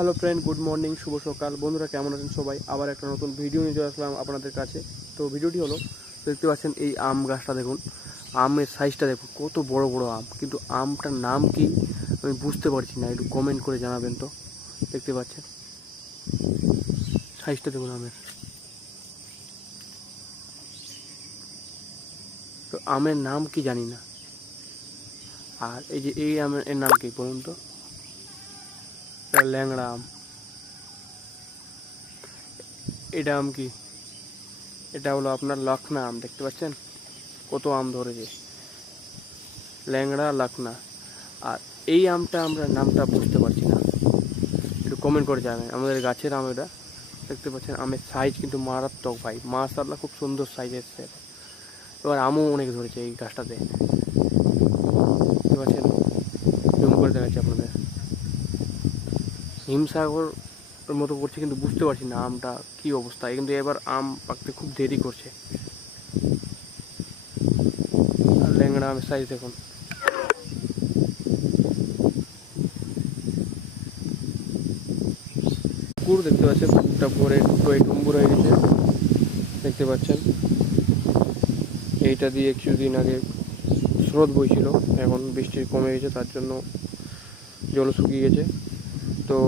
Hello friend, good morning, শুভ সকাল। বন্ধুরা কেমন আছেন সবাই? আবার একটা নতুন ভিডিও নিয়ে চলে আসলাম আপনাদের কাছে। তো ভিডিওটি হলো, দেখতে পাচ্ছেন এই আম গাছটা দেখুন, আমের সাইজটা দেখুন কত বড় বড় আম, কিন্তু আমটার নাম কি আমি বুঝতে পারছি না, একটু কমেন্ট করে জানাবেন তো। দেখতে পাচ্ছেন সাইজটা দেখুন আমের। তো আমের নাম কি জানি না। আর এই যে এই আমের এর নাম কি বলুন তো? এটা ল্যাংড়া আম। এটা আম কি? এটা হলো আপনার লখনা আম। দেখতে পাচ্ছেন কত আম ধরেছে, ল্যাংড়া লখনা। আর এই আমটা আমরা নামটা বুঝতে পারছি না, একটু কমেন্ট করে জানাবেন। আমাদের গাছের আম এটা। দেখতে পাচ্ছেন আমের সাইজ কিন্তু মারাত্মক ভাই, মাশাআল্লাহ খুব সুন্দর সাইজ এসছে। এবার আমও অনেক ধরেছে এই গাছটাতে। দেখতে পাচ্ছেন, জুম করে দেখাচ্ছি আপনাদের। হিমসাগর মতো করছে, কিন্তু বুঝতে পারছি না আমটা কি অবস্থা। কিন্তু এবার আম পাকতে খুব দেরি করছে। আর ল্যাংড়া আমের সাইজ দেখুন। পুকুর দেখতে পাচ্ছেন, পুকুরটা ভরে ডুম্বুর হয়ে গেছে। দেখতে পাচ্ছেন এইটা দিয়ে কিছুদিন আগে স্রোত বইছিল, এখন বৃষ্টি কমে গেছে, তার জন্য জল শুকিয়ে গেছে। তো